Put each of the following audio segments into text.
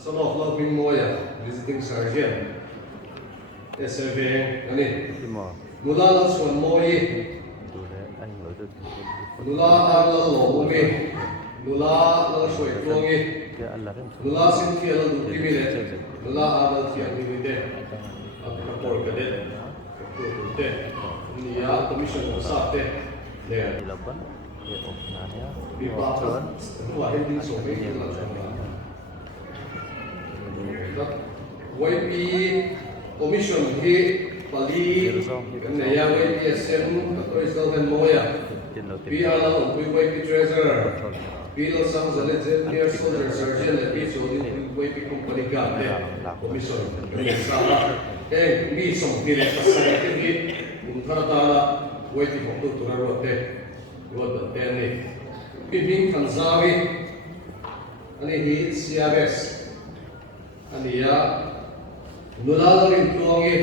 Some of loving Moya, visiting Sergeant. Surveying, ani. Mula lang suan Moyi. Lula ang lolomi. Lula lang suay tuangi. Lula sinti ang duhte. Lula ang tiang duhte. At kapor kadet. Duhte. Niya commission ng sate. There. Bipapan. Wahid din sobi. YP commission hi pali naya YP SM president Moya. PR lang YP treasurer. Bill sang zalet near soldier sergeant at each of the YP company gate commission. Sa mi song dire sa secretary untara YP hokto turarote. Rod tene. Piping Tanzawi ani hi CRS. Ania nulalang tuangi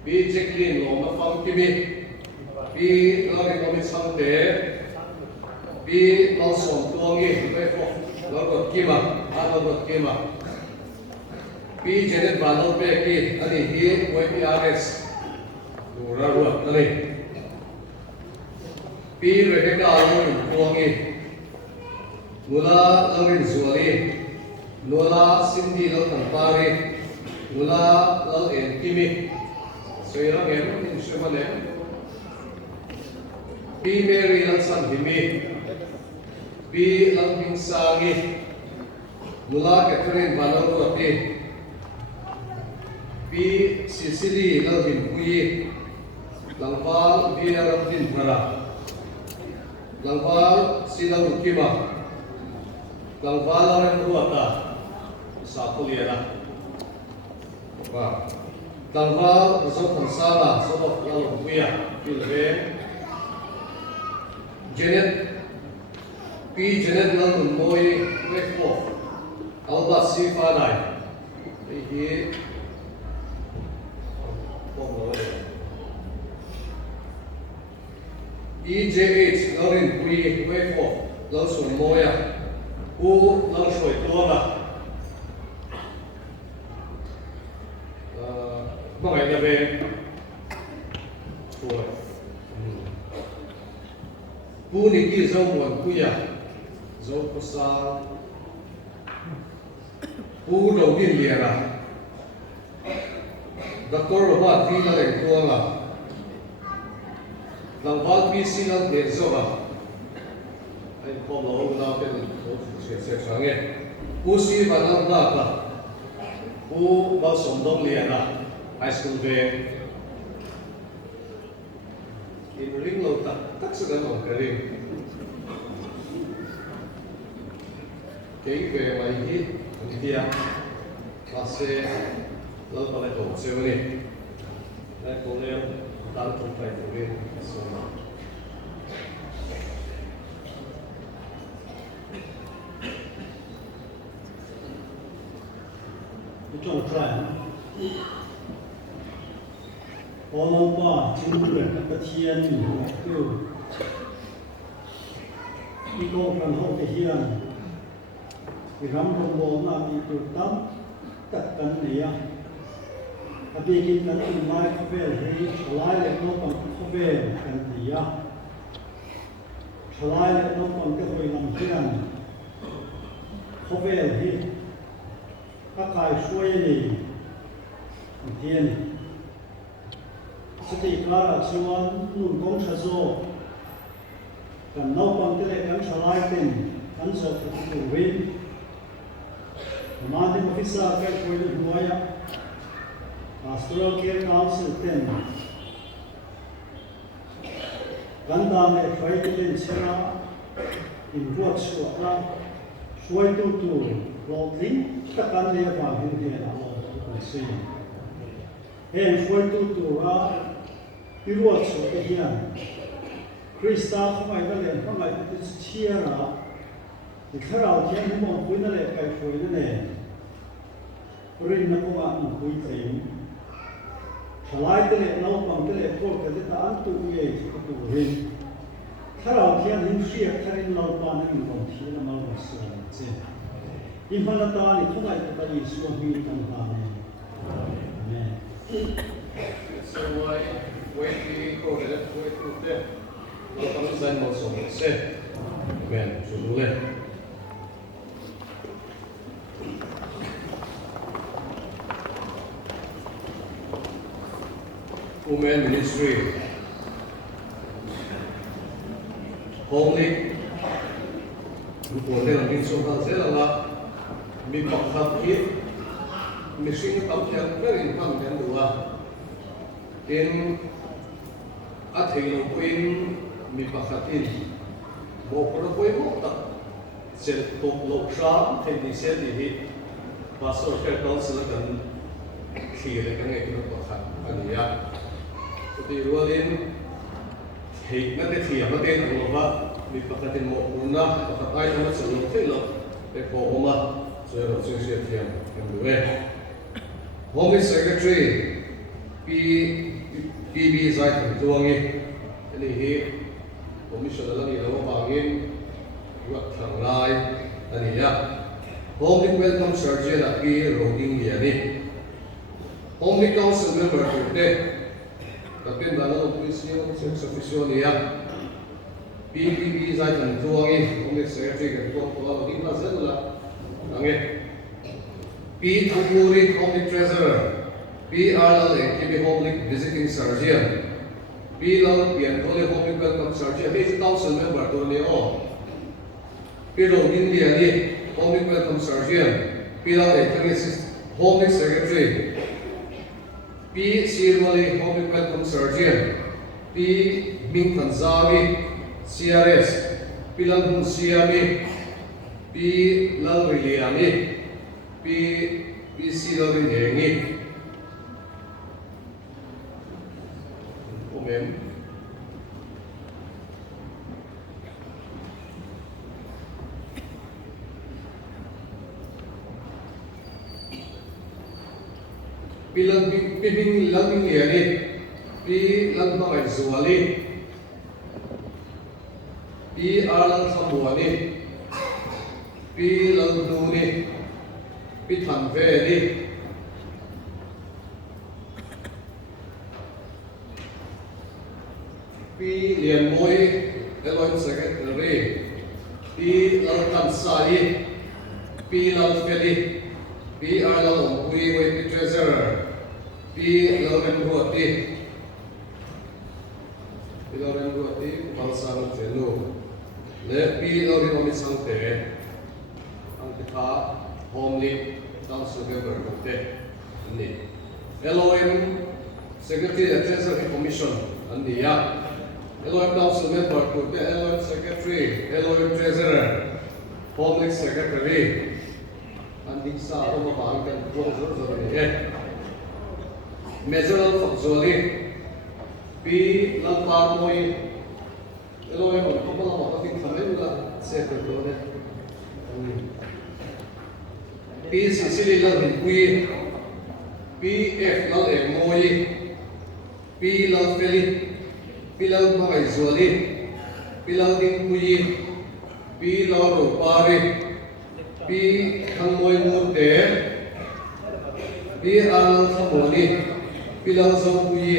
bi jeklin lo ma fam kimi bi lari ko misante bi malson tuangi be ko logot kima alogot kima bi jenet balol pe ki ani hi YPRS nuraru ani bi rebeka alo tuangi nula langin zuali Nula Cindy lo tampari, nula lo kimi. So irang eno instrument. Pi Mary lang san hemi, pi lang pinsangi. Nula Catherine Vanlalliana api, pi Sicily lang hinpuyi. Langpal biar lang pinpara. Langpal silang kima. Langpal lang ruata. Sapuliana. Wow. Tanggal besok tersala, sobok lalu puya, pilih. Janet, pi Janet lalu moi wekfo, albat si padai. Ini, EJH lalu pui wekfo, lalu moya, lalu soi tuana. Mga gabi puni ki zau muan kuya zau kusa pu đầu tiên liền à doctor ba ti la le ko la lang ba pi si la de zo ba ai ko lo na pe ko se se sang nge pu si ba lang la ka pu ba som dong liền à high school về in ring lâu tất sự đã làm cái ring cái về mà hít thì kia và xe lâu vào lại tổ xe này đây có lẽ đang không phải tổ viên số nào trong trại Omba children Pathian Hruaitu Iko kan ho hian ram rom na mi tu tam tak kan neih abikin kan mai khavel hi chalai le no pam khavel kan neih chalai le no pam te hoi lam hian khavel hi kai suai ni hian Sati klara chuan nun kong tha zo kan naupang te le kan thalai ten kan zo tu win Mande ofisa ka koi hnuaia pastoral care council ten kan dam le fai ten chera in ruat suwa suai tu lo tling ta kan le ba hin he na lo ko si hen suai tu ra Piruat so hian Krista khomai na le khomai ti chiara ti kharau thian mo pui na le kai foi na le rin na ko ma pui trim Chalai te le no pam te le ko ka te ta an tu ye ti tu rin kharau thian hin sia kharin lo pa na in ron thi na mal so che Imhalata ni thungai patali suami tangkane. Amen. So why wait for the wait to the what comes then also say amen so do it women ministry homely của đây là mình số hàng sẽ là mình bọc hạt ít mình sinh tập theo cái hình thành cái đủ à in at hình lục in mình bọc hạt in bộ pro quay bộ tập sẽ tục lục sáng thì đi sẽ đi hit và sau khi đó sẽ cần khi để cái ngày nó bọc hạt anh nhá thì luôn in hit nó để thì nó tên của nó mình bọc hạt in một na bọc hạt ai nó sẽ lục thế lục để phổ mà so you're also here in the way. Home Secretary PB Zai Tuangi, and he Commission Alani Bangin, Rangai, and here. Home Welcome Sergeant at P. Roding Yanni. Home Council Member today, Captain Vanlalliana Police Official here. PB Zai Tuangi, Home Secretary, and Tuangi Nazella. P. Tukuri, Home Treasurer, P. Arlal, KB Home Visiting Sergeant, P. Lau, Piantole Home Welcome Sergeant, he is Council Member to Leo, P. Lau Indiani, Home Welcome Sergeant, P. Lau Home Secretary, P. Sirwali, Home Welcome Sergeant, P. Ming Tanzawi, CRS, P. Lau Siami, P. Vanlalliana, P. C. Hengi. Amen. P. Vanlalliana, P. Zemabawk P. Arlal P. Laluni, P. Tanvedi, P. Lianmoi, Eloim Secretary, P. Lalkansai, P. Lalfeli, P. Arlal P. Treasurer, P. Lalvenruati, P. Lalvenruati, Malsang Jenu, Le P. Lalvenruati, Homely Council Member Duhte. LOM Secretary and Treasury Commission and the LOM Council Member Duhte, LOM Secretary, LOM Treasurer, Homely Secretary, and the Zemabawk Corps Hruaitu. Major Fakzoli, P. Lalparmoi, LOM Couple of Kamela Secretary. P. Sicily Lalpui, P. F. Lalmoi, P. Lalfeli, P. Lalmaizoli, P. Laldimpui, P. Lalropari, P. Hangmoi Murte, P. Alsamoni, P. Lalzampui,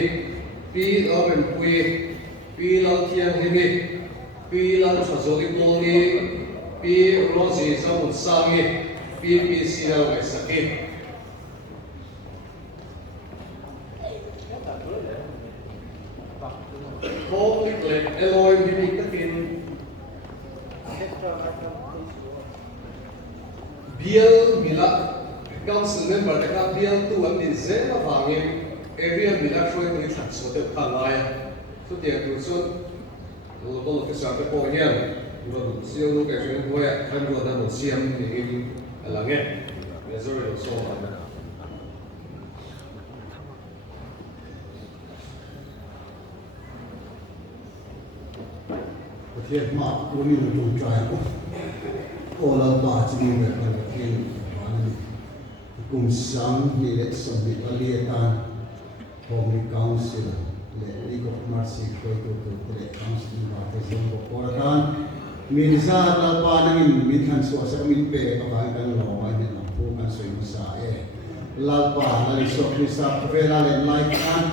P. Lalvenpui, P. Laltianghimi, P. Lalchazoli Moni, P. Rosi Zamunsami, PPCL ay sakit. Conflict Eloy binigtakin Bill Mila Council Member dekat Bill tu ambil Zemabawk area Mila show itu sudah kalaya. So dia tu so local officer tu hian buat siapa tu kerja tu ya kan buat dan siam ni Langit, Missouri so Pathian mak kuni untuk try Ola bajing dengan Pathian mana kumsang hilet sabit atan Home Council League of Mercy Hruaitu Council Zemabawk Corps Hruaitu min sa lalpa nangin min han so sa min pe ka kan lo ai min pu kan soi sa e lalpa la so krista vela le like an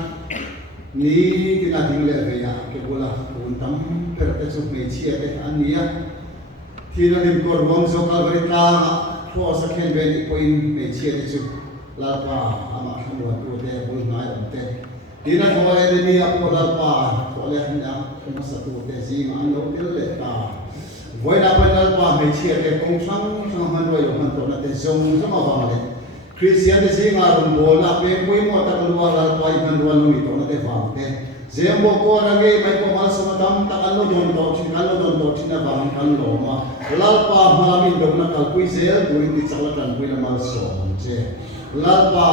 ni tina ding le ve ya ke bola un tam per te so me chia te an nia tina dim kor wong so kal bari ta ko sa ken be ni point me chia te so lalpa ama khwa tu te bul nai om te tina ko le ni apo lalpa ko le na ko sa tu te zi ma no til le ta voi na pa lalpa me chia te kong sang sang han roi han to na te zong sama wa le Christian de zinga rum bol na pe pui mo ta kalwa lalpa I ban wan lu to na te fa te Zemabawk Corps Hruaitu mai ko mal sama tam ta kan lo don to chin na bang kan lo ma lalpa ma min do na kal pui zel du ni chakla kan pui na mal so che lalpa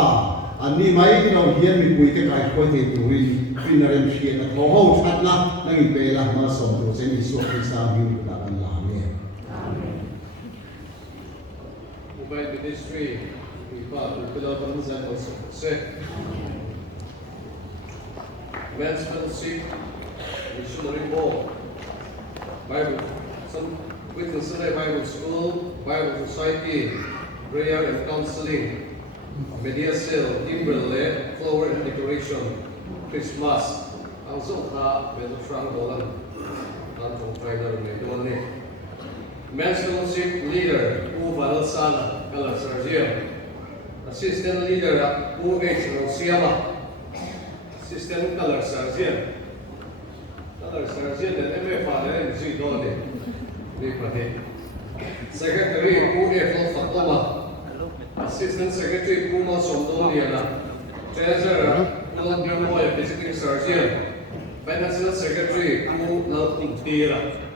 ani mai no hian mi pui te kai ko te tu ri finarem hriat na tho ho that na nang pe la mal so tu che ni so ki sa mi na kan la me Mobile ministry we part to build up on that also say men's fellowship missionary ball Bible some within Sunday Bible school Bible society prayer and counseling media cell timberlake flower and decoration Christmas ang sokha bedo frang dolan ang tong trainer me donne men's fellowship leader Vanlalliana color sergeant assistant leader hruaitu assistant color sergeant and MF father and G donne ni pati secretary hruaitu assistant secretary Vanlalliana treasurer Vanlalliana visiting sergeant financial secretary duhte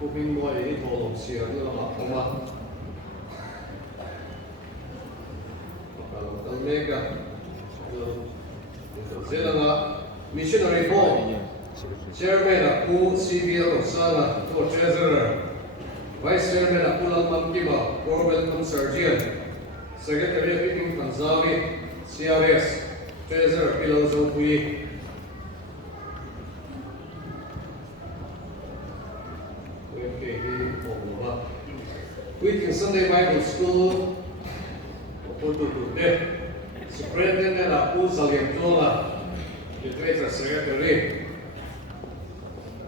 Moving boy ini tolong siar ni lama lama. Kalau kalau mereka, zelanga missionary home, chairman aku civil sana, tu treasurer, vice chairman aku lalman kiba, corps welcome sergeant, secretary meeting Tanzami, CRS, treasurer philosophy. Within Sunday Bible School, duhte, superintendent aku Zaliamtola, literature secretary,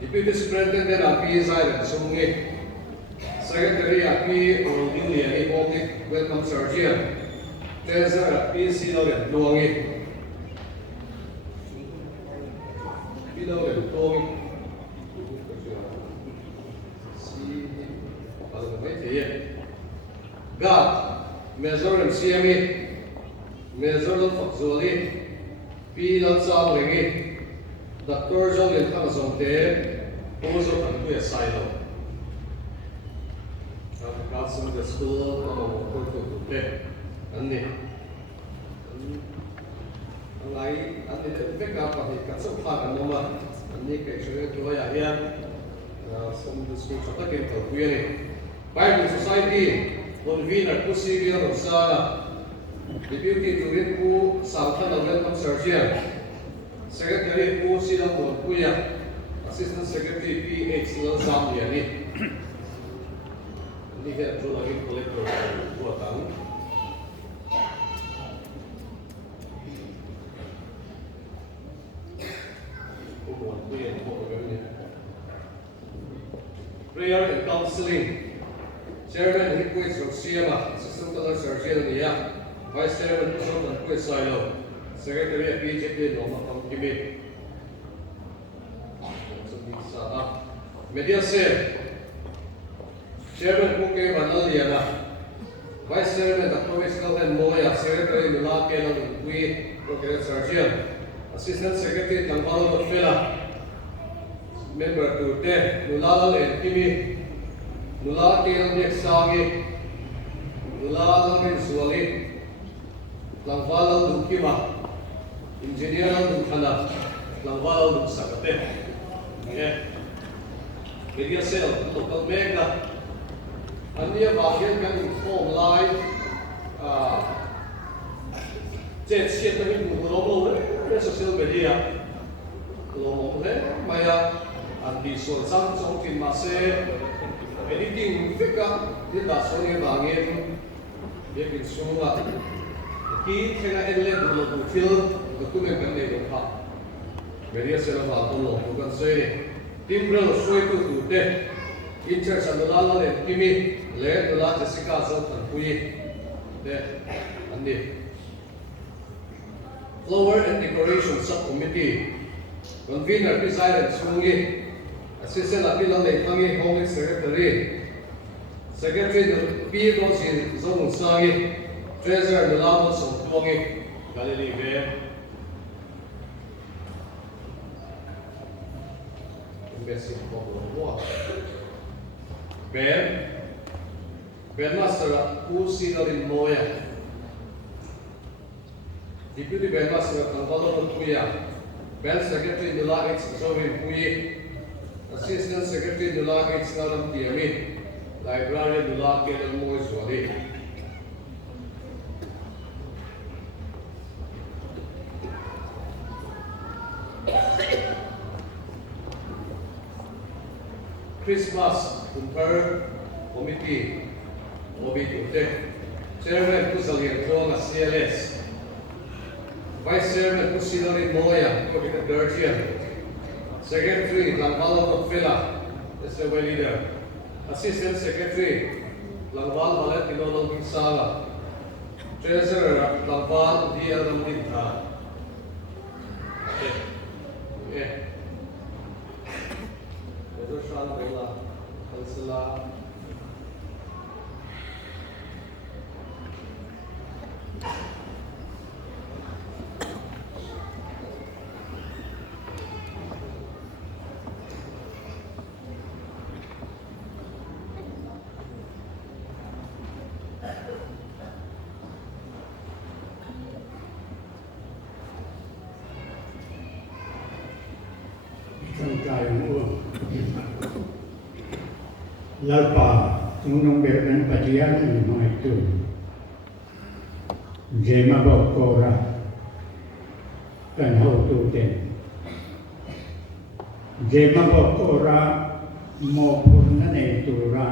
deputy superintendent api Zaidan Sungi, secretary api Vanlalliana public welcome sergeant, treasurer api Siloren Tuangi, God, Mezoram Siami, Mezoram Fakzoli, Pilal Sabringi, Dr. Jolin Hamazonte, Ozo Kantuya Silo. God, some of the school, duhte, Anni. Anni, pick up on the Katsuka, Noma, Anni, Picture, Joya here, some of the schools are looking for really. Bible Society, Convener ku civil Rossana, Deputy Turin ku Southern Welcome Sergeant, Secretary ku Silang Kuya, Assistant Secretary PH Zamliani. Ini dia tu lagi kolektor buatan. Prayer and counseling. Chairman Hikuit from Siama, Assistant Color Sergeant Nia, Vice Chairman Kusong and Kuit Silo, Secretary of BJP Loma Kamkimi. Media Cell, Chairman Kuke Vanlalliana, Vice Chairman Dr. Wisdom and Moya, Secretary Nulake and Kui, Procurement Sergeant, Assistant Secretary Tampalo Fela, Member duhte, Nulal and Kimi. Nula tiang nek sagi, nula langin suali, langwala dukima, engineer dukhana, langwala duksakate. Media cell, local mega, ania bagian kan inform live, jet shit tadi mengurung lo, social media, an di sol sang chong tin ma se editing fika di da so ni bangin ye kin sunga ki thena elle du lo fil ko tu me kan nei do kha meria se la ba to lo ko kan se timbrel soi tu duhte incher sanala le kimi le dola jessica so tan pui de andi flower and decoration subcommittee convener president sungi assistant appeal le thangi home secretary secretary p do si zong sangi treasurer dola mo so tuangi galili ve investing for what Ben Master Usi Narin Moya Deputy Ben Master Kampalo Puya Ben Secretary Nula X Zovin Puyi Assistant Secretary Nula X Naram Tiami Librarian Nula Kedan Moy Swadi Christmas Kumpar Committee Obi Duhte Chairman Kusalian Tuanga CLS Vice Chairman Kusilari Moya Coordinator Durtian Secretary Langwala Kopfila SWA Leader Assistant Secretary Langwal Malet Kinolong Pinsala Treasurer Langwal Diaram Nidha Shan Bela, Kansala. Lalpa, Tunong Berman Pathian Hruaitu, Zemabawk Corps Hruaitu, Zemabawk Corps mo purna ne tura,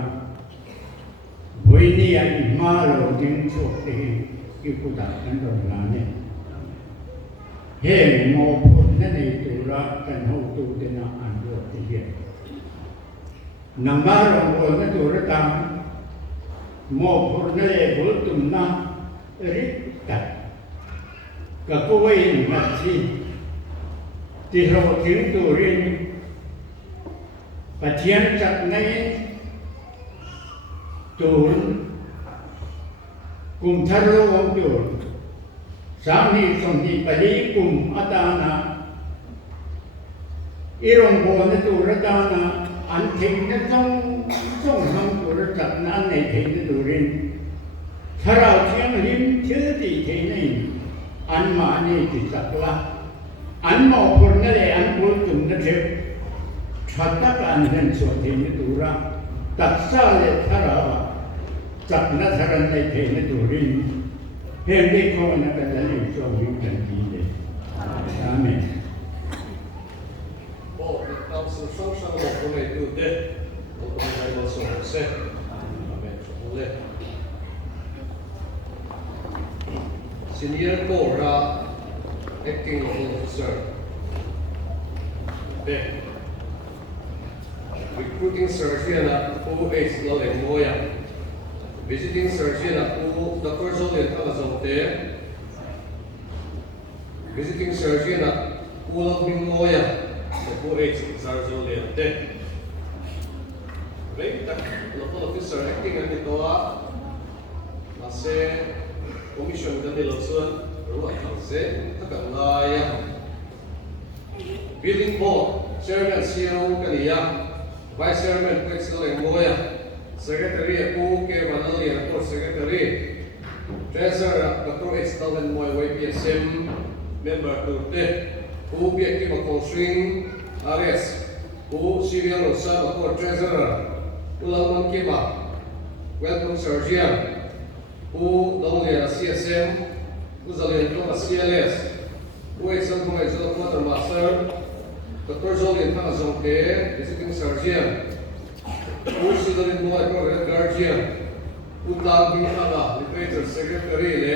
Buini ay malo din sote ikuda kandorlane. He mo purna ne tura Hruaitu na ando tiye. Nambarong ko na turatang mo purnale bultum na rikta kakuwain matsi tihro ting turin Pathian cat neih turun kum tharo wong tur sami somni pali kum atana irong bo na turatana an thing na song ham tur chak na nei thing na turin tharau thiang lim thil ti thei nei an ma nei ti chakla an mo purna le an pul tum na thep thatak an hen so thei na tura taksa le tharau chak na tharan nei thei na turin hen de ko na ka le so hi kan ti le amen. So social Hruaitu de Otomai so se amen ole Senior Corps Acting Officer de Recruiting Surgeon who is Loleng Moya Visiting Surgeon who Dr. Zolian Kalazote Visiting Surgeon who Loleng Moya the Zarzolian dead. Right? Local officer acting at the Toa Mase Commission Gandilosun, Ruakase, Takanaya. Building Board, Chairman CEO Kania, Vice Chairman Pexel Moya, Secretary Apu K. Vanlalliana, Secretary, Treasurer Dr. Estal Moya YPSM, Member Turte. Who be active upon swing arrest, who civil Rosa before treasurer, who Laman Kiba, welcome surgeon, who only a CSM, who's a little CLS, who is some quartermaster, Dr. Zolin thang zong te visiting sergeant Usidarin mo ay program guardian Utang Bintana literature secretary le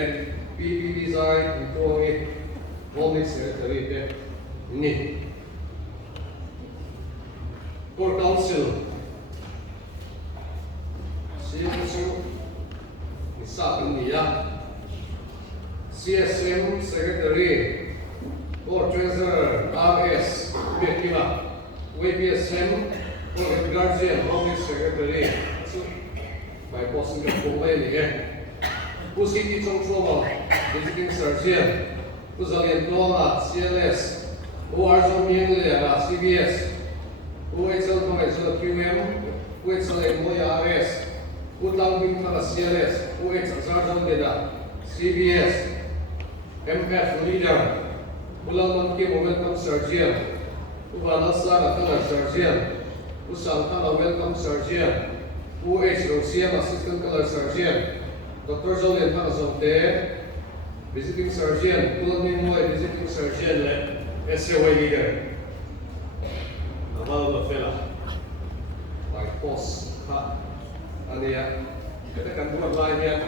PPD design ito home secretary te ni Core Council CSU isa niya CSM secretary Core Treasurer RS Bettina WPSM Core Guardian Home Secretary by posting the complaint again. City Chongchoma Visiting Sergeant Uzalian Tona CLS Arzo Vanlalliana CBS HL Tona QM HL Moya RS Utang Bintana CLS Zarzo Deda CBS MF Leader Ulang Kim Welcome Sergeant Vanlalliana Color Sergeant Usantana Welcome Sergeant Rosiam Assistant Color Sergeant Dr. Zolian Tanazonte Visiting Sergeant Ulang Nimoy Visiting Sergeant SOA Leader Naval Lafela by Post Cut Ania kita kan buat lainnya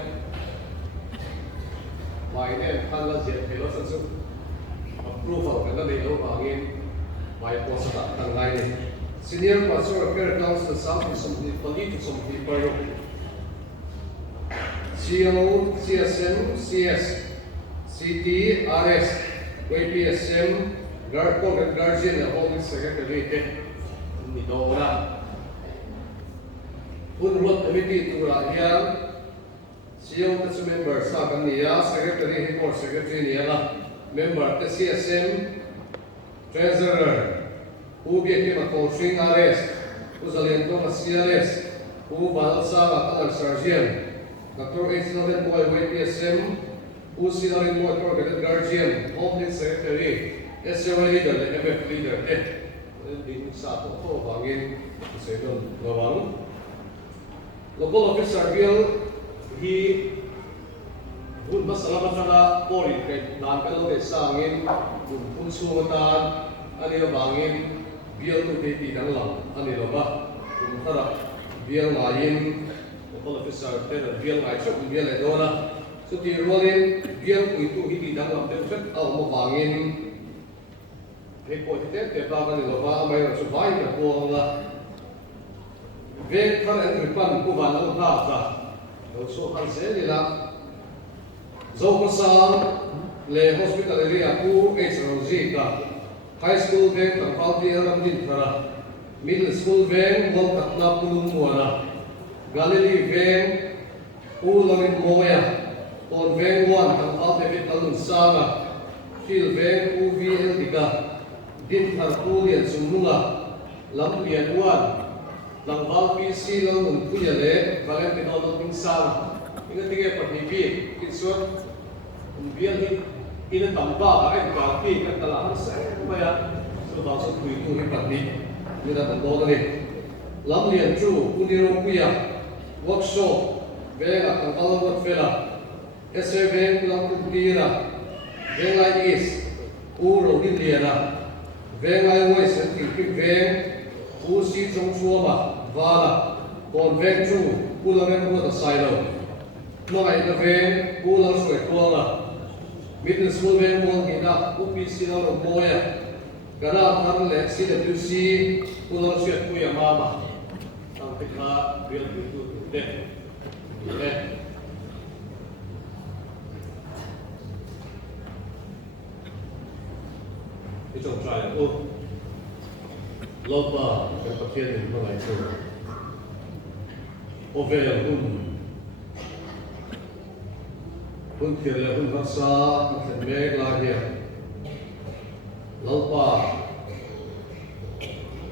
mainnya kan Jet Hello Sansu approval karena di luar angin by Post Cut dan lainnya Senior Pastor Care Council South Politics of the Peru CO, CSM, CS, CT, RS, WPSM, Corporate Guardian, and Home Secretary, Midora. Unroad Committee to Hian, CO that's a member, Sakania, Secretary, Corps Secretary, member, the CSM, Treasurer. Ubi a coaching arrest, Uzaliento CLS, Vanlalliana Color Sergeant, Dr. H. Boy WPSM, Usidarin Boy Corporate Guardian, Home Secretary, SOA Leader, MF Leader, di satu bangin second lawang. Local officer bill he would masalah masalah pori kay nampelo kay sangin kung sungatan ano bangin biar tu teti dang lang, ani loba, kumara biar lain, local officer ter biar lain cok biar lain dona, so di ruangin biar itu hiti dang lang terus au mau bangin, report itu tebak ani loba, amai orang survive ya puang lah, ven kan yang ripan kuban lang hata, so kan saya lah, so pasal le hospital area aku Rosita. High school bank ang Pathian din para middle school bank mo katna pulong muana Galilee bank ulang moya or bank 1 ang alphabet alun sana field bank UVL diga din harpulian sumnula lampian 1 lang valpc lang ng kuyale valente nolong sana ingat tiga pagnipi kitson umbiyan ina tampa ay kapi kan talaan sa maya so bangsa kuitu ni pati ni da tando ni lamlian chu kuniro kuya workshop vega kan kalawat fela SRB kulang kutira vega is uro diliana vega west anti veng usi chongchoma vala kon veng chu kulang ko ta silo mga ina veng kulang soi kuala middle school bank mo kita UPC na moya kana kan le CWC pulang siat kuya mama ang kita biar itu deh itu try loba ke Pathian ni mulai tu ovel kira rasa meg lagi lupa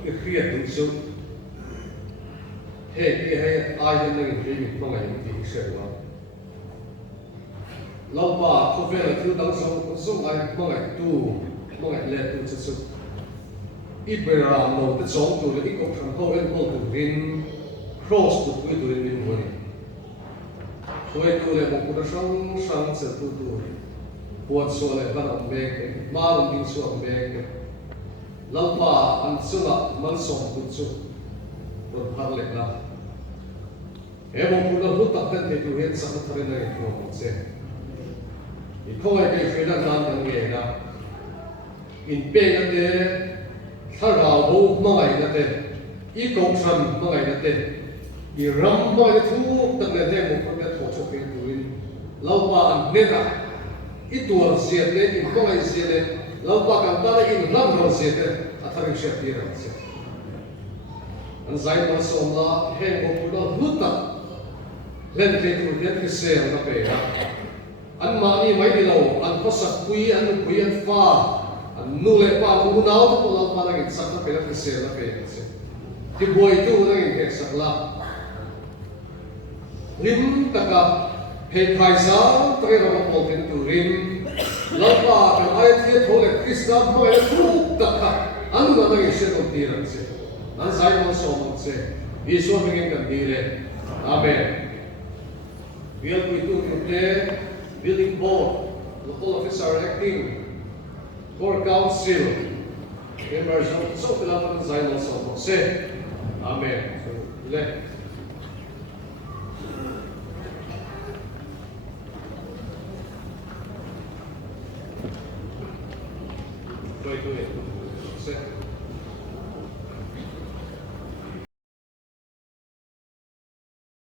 ikhiat itu hey ayam lagi ini mengenai ini semua lupa kovel itu langsung ay mengenai tu mengenai letu sesuatu iberam no te jong tu le ikop tham ho en ko tu rin cross tu tu rin mo ni Kue tu le mo kuda sang se tu buat so le ban bek ma ding so bek lalpa an sunga man som kutsu rot har lekla emo pula hutak kan te tu het sa thare na it mo se I khoi ke frida nan dang ge na in pe na te thara bo mai na te I kong tram mai na te I ram mai thu tak na te mo ko te tho chok ke tu in lalpa an hnena I tuar sia te in khoi sia te lalpa kan ta in lam ro sia te atharing sia ti ra sia an zai ma som la he mo pula hutak len te tu len ke se na pe ha an ma ni mai ni lo an khosak pui an fa an nu le pa mu nau to la pa na ki sak na pe na ke se na pe se ti boi tu na ki ke sak la lim taka he khai sa tre ro ko ken tu rim la pa ka ai thi tho le krista mo e tu taka an ma na ki se to ti ra se an sai mo so mo se I so mi kan di le amen We'll be doing the building board, local officer acting, core council, members of so Philip Zaino so say, amen. So let. Wait. Say.